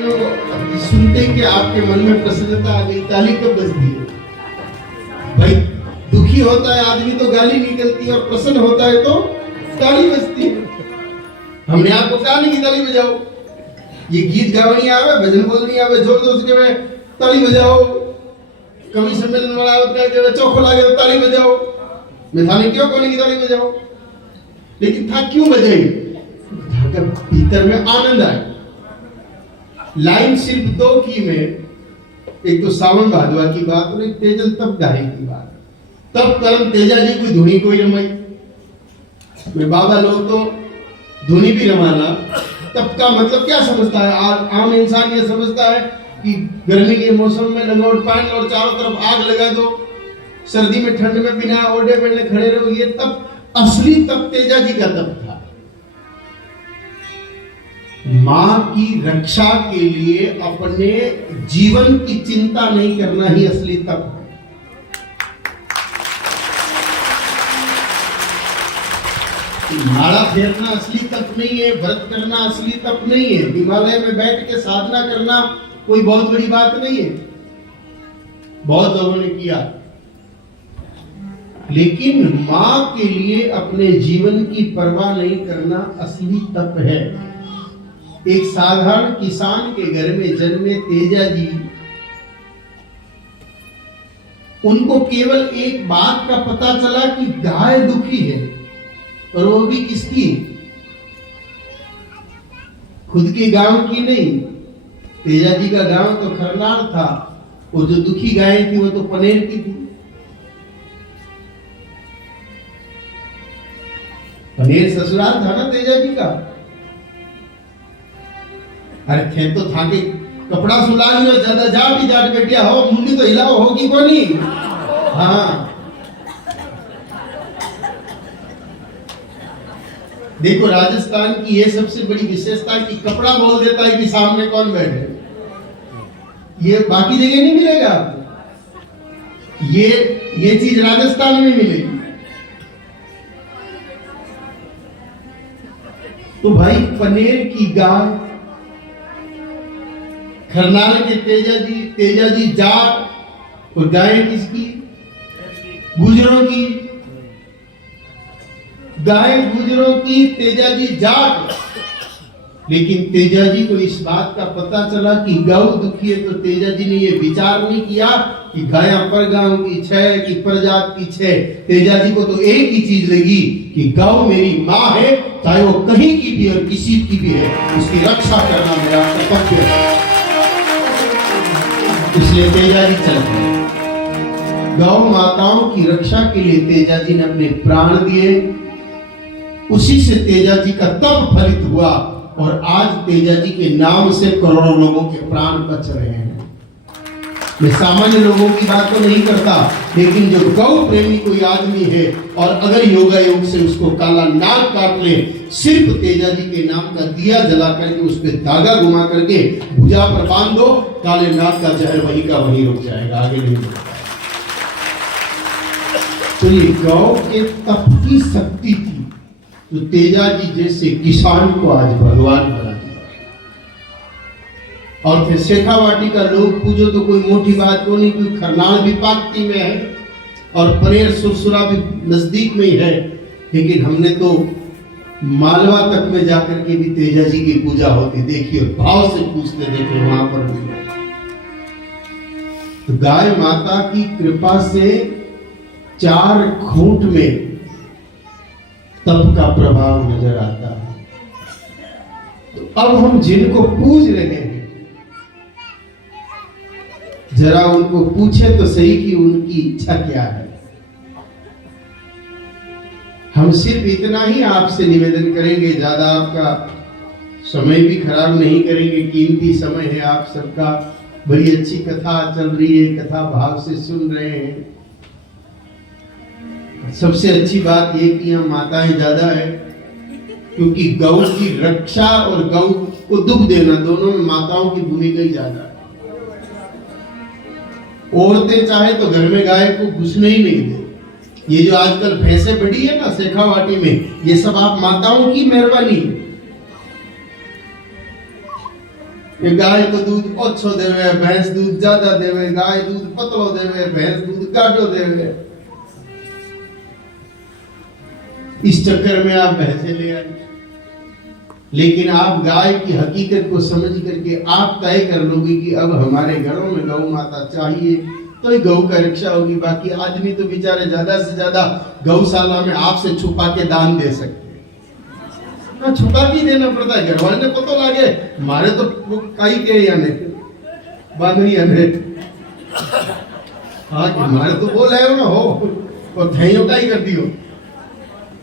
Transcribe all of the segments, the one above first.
सुनते कि आपके मन में प्रसन्नता आ गई, ताली कब बजती है? भाई दुखी होता है आदमी तो गाली निकलती है, और प्रसन्न होता है तो ताली बजती है। हमने आपको कहा नहीं कि ताली बजाओ, ये गीत गावनी आवे, भजन बोलनी आवे, जोर जोर से में ताली बजाओ, कवि सम्मेलन वाला होता है कि चौखो लागे तो ताली बजाओ। मैं थाने क्यों कोने की ताली बजाओ, लेकिन था क्यों बजाई? भीतर में आनंद आए। लाइन सिर्फ दो की में, एक तो सावन भादवा की बात और एक तेजल तप गारी की बात। तब कर्म तेजा जी कोई धुनी कोई रमाई, मैं बाबा लोग तो धुनी भी रमाना। तब का मतलब क्या समझता है? आम इंसान ये समझता है कि गर्मी के मौसम में लंगोट पहन और चारों तरफ आग लगा दो, सर्दी में ठंड में बिना ओढ़े पहने खड़े रहो। ये तप, असली तप तेजा जी का तप था। मां की रक्षा के लिए अपने जीवन की चिंता नहीं करना ही असली तप है। माला फेरना असली तप नहीं है, व्रत करना असली तप नहीं है, हिमालय में बैठ के साधना करना कोई बहुत बड़ी बात नहीं है, बहुत लोगों ने किया। लेकिन मां के लिए अपने जीवन की परवाह नहीं करना असली तप है। एक साधारण किसान के घर में जन्मे तेजा जी, उनको केवल एक बात का पता चला कि गाय दुखी है, और वो भी किसकी? खुद के गांव की नहीं। तेजा जी का गांव तो खरनार था, वो जो दुखी गाय थी वो तो पनेर की थी। पनेर ससुराल था ना तेजा जी का। अरे थे तो था के कपड़ा सुला लियो, ज्यादा जा भी जाट बेटिया हो, मुंडी तो हिलाओ होगी को नहीं। हाँ देखो, राजस्थान की ये सबसे बड़ी विशेषता कि कपड़ा बोल देता है कि सामने कौन बैठे। ये बाकी जगह नहीं मिलेगा आपको, ये चीज राजस्थान में मिलेगी। तो भाई पनेर की गाय, खरनार के तेजा जी जाट, और गाय किसकी? गुजरों की। गाय गुजरों की, तेजा जी जाट। लेकिन तेजा जी को इस बात का पता चला कि गौ दुखी है, तो तेजा जी ने यह विचार नहीं किया कि गाया पर गांव की छह कि प्रजात की छह। तेजा जी को तो एक ही चीज लगी कि गौ मेरी माँ है, चाहे वो कहीं की भी और किसी की भी है, उसकी रक्षा करना मेरा कर्तव्य है। इसलिए तेजा जी चल गए। गौ माताओं की रक्षा के लिए तेजा जी ने अपने प्राण दिए। उसी से तेजा जी का तप फलित हुआ, और आज तेजा जी के नाम से करोड़ों लोगों के प्राण बच रहे हैं। मैं सामान्य लोगों की बात तो नहीं करता, लेकिन जो गौ प्रेमी कोई आदमी है और अगर योगा योग से उसको काला नाग काट ले, सिर्फ तेजा जी के नाम का दिया जला करके उस पर धागा घुमा करके भुजा पर बांध दो, काले नाग का जहर वहीं का वहीं रुक जाएगा, आगे नहीं रुकेगा। तो ये गौ के तप की शक्ति थी, तो तेजा जी जैसे किसान को आज भगवान बना दिया। और फिर शेखावाटी का लोग पूजो तो कोई मोटी बात को नहीं, कोई खरनाल भी पाकती में है और पनेर सुरसुरा भी नजदीक में ही है। लेकिन हमने तो मालवा तक में जाकर के भी तेजा जी की पूजा होती देखी, और भाव से पूछते देखे वहां पर भी। तो गाय माता की कृपा से 4 खूंट में तप का प्रभाव नजर आता है। तो अब हम जिनको पूज रहे हैं, जरा उनको पूछे तो सही कि उनकी इच्छा क्या है। हम सिर्फ इतना ही आपसे निवेदन करेंगे, ज्यादा आपका समय भी खराब नहीं करेंगे, कीमती समय है आप सबका। बड़ी अच्छी कथा चल रही है, कथा भाव से सुन रहे हैं। सबसे अच्छी बात ये कि यहाँ माताएं ज्यादा है, क्योंकि गौ की रक्षा और गौ को दुख देना, दोनों में माताओं की भूमिका ही ज्यादा है। औरतें चाहे तो घर में गाय को घुसने ही नहीं दे। ये जो आजकल भैंसे बढ़ी है ना शेखावाटी में, ये सब आप माताओं की मेहरबानी है। कि गाय तो दूध ओछो देवे, भैंस दूध ज्यादा देवे, गाय दूध पतलो देवे, भैंस दूध गाढ़ो देवे। इस चक्कर में आप भैंसे ले आए। लेकिन आप गाय की हकीकत को समझ करके आप तय कर लोगे कि अब हमारे घरों में गौ माता चाहिए, तो ही गौ का रक्षा होगी। बाकी आदमी तो बेचारे ज्यादा से ज्यादा गौशाला में आपसे छुपा के दान दे सकते हैं। छुपा के देना पड़ता है, घर वाले ने पता लागे मारे तो काई के या नहीं बांधनी है। हाँ मारे तो बोल है ना हो और थैयो का ही कर दियो।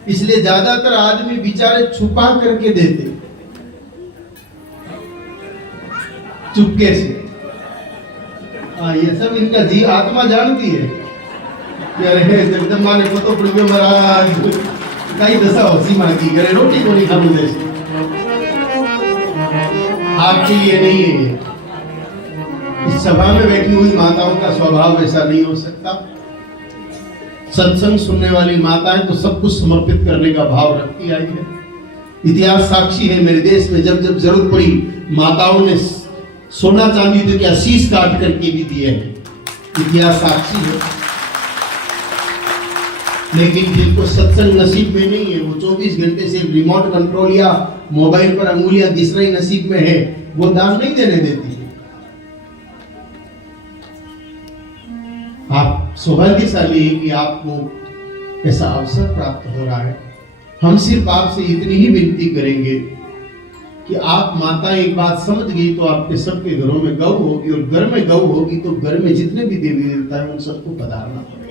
इसलिए ज्यादातर आदमी बेचारे छुपा करके देते चुपके से। ये सब इनका जी आत्मा जानती है कि अरे जगदम्बा ने पतो पड़ गयो महाराज कई दशा हो सीमा की करे रोटी को नहीं खाने दे। आपके लिए नहीं है। इस सभा में बैठी हुई माताओं का स्वभाव ऐसा नहीं हो सकता। सत्संग सुनने वाली माताएं तो सब कुछ समर्पित करने का भाव रखती आई है। इतिहास साक्षी है, मेरे देश में जब जब जरूरत पड़ी माताओं ने सोना चांदी तो क्या शीश काट करके भी दिए है। इतिहास साक्षी है। लेकिन जिनको सत्संग नसीब में नहीं है, वो 24 घंटे से रिमोट कंट्रोल या मोबाइल पर अंगुलियां दिस रही नसीब में है, वो दान नहीं देने देती है। आप सौभाग्यशाली है कि आपको ऐसा अवसर प्राप्त हो रहा है। हम सिर्फ आपसे इतनी ही विनती करेंगे कि आप माता एक बात समझ गई तो आपके सबके घरों में गौ होगी, और घर में गौ होगी तो घर में जितने भी देवी देवता है उन सबको पधारना पड़ेगा।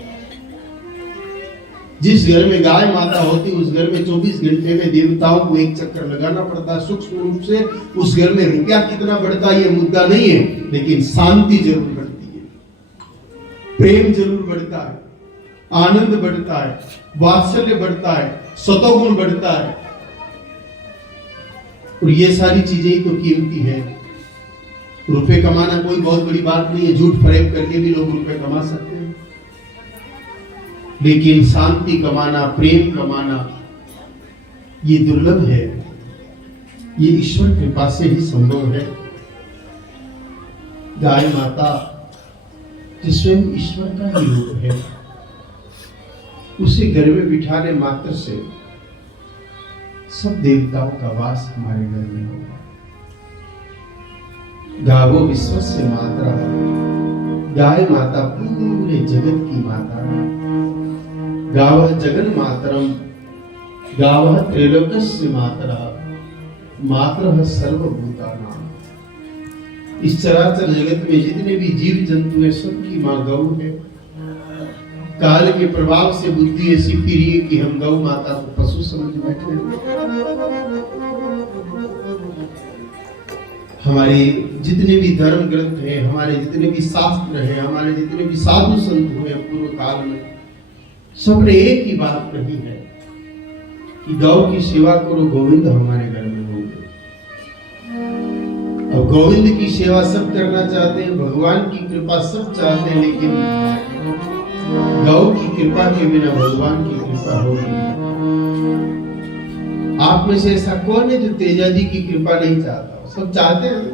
जिस घर में गाय माता होती उस घर में 24 घंटे में देवताओं को एक चक्कर लगाना पड़ता है। सूक्ष्म रूप से उस घर में रुपया कितना बढ़ता है ये मुद्दा नहीं है, लेकिन शांति जरूर बढ़ती है, प्रेम जरूर बढ़ता है, आनंद बढ़ता है, वात्सल्य बढ़ता है, सतोगुण बढ़ता है। और ये सारी चीजें ही तो कीमती है। रुपए कमाना कोई बहुत बड़ी बात नहीं है, झूठ फरेब करके भी लोग रुपए कमा सकते हैं। लेकिन शांति कमाना, प्रेम कमाना ये दुर्लभ है। ये ईश्वर कृपा से ही संभव है। गाय माता जो स्वयं ईश्वर का ही रूप है, उसे घर में बिठाने मात्र से सब देवताओं का वास हमारे घर में होगा। गावो विश्वस्य मातरा, गाय माता पूरे जगत की माता है। गावः जगन मातरम, गावः त्रैलोक्यस्य मातरा, मातरः सर्वभूतानां। इस चराचर जगत में जितने भी जीव जंतु हैं सबकी माँ गौ है। काल के प्रभाव से बुद्धि ऐसी फिरी है कि हम गौ माता को पशु समझ बैठे हैं। हमारे जितने भी धर्म ग्रंथ हैं, हमारे जितने भी शास्त्र हैं, हमारे जितने भी साधु संत हुए पूर्व काल में, सबने एक ही बात कही है कि गौ की सेवा करो, गोविंद हमारे घर में होंगे। अब गोविंद की सेवा सब करना चाहते हैं, भगवान की कृपा सब चाहते हैं, लेकिन गौ की कृपा के बिना भगवान की कृपा होगी। आप में से ऐसा कौन है जो तेजा जी की कृपा नहीं चाहता? सब चाहते हैं।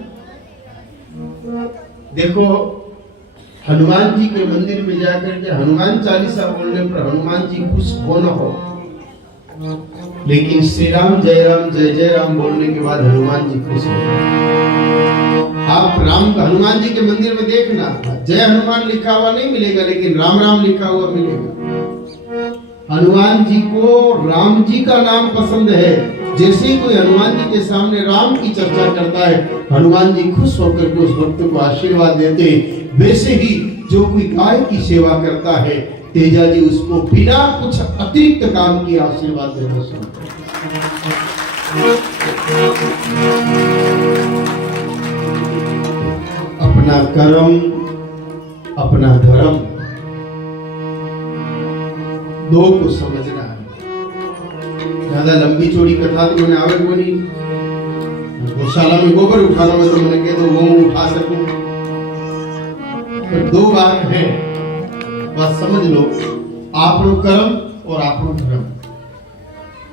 देखो हनुमान जी के मंदिर में जाकर के हनुमान चालीसा बोलने पर हनुमान जी खुश हो न हो, लेकिन श्री राम जय राम बोलने के बाद हनुमान जी खुश हो। आप हनुमान जी के मंदिर में देखना, जय हनुमान लिखा हुआ नहीं मिलेगा, लेकिन राम राम लिखा हुआ मिलेगा। हनुमान जी को राम जी का नाम पसंद है। जैसे ही कोई हनुमान जी के सामने राम की चर्चा करता है, हनुमान जी खुश होकर के उस भक्त को आशीर्वाद देते हैं। वैसे ही जो कोई गाय की सेवा करता है, तेजा जी उसको बिना कुछ अतिरिक्त काम किए आशीर्वाद देना शुरू करते हैं। अपना कर्म, अपना धर्म दो को समझना है। ज्यादा लंबी चौड़ी कथा तो मैंने आवे को नहीं। गौशाला में गोबर उठाना में तो मैंने कह दो वो उठा सकूं, पर दो बात है, बस समझ लो। आपनो कर्म और आपनो धर्म।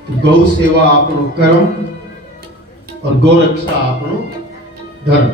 तो गौ सेवा आपनो कर्म और गौ रक्षा आपनो धर्म।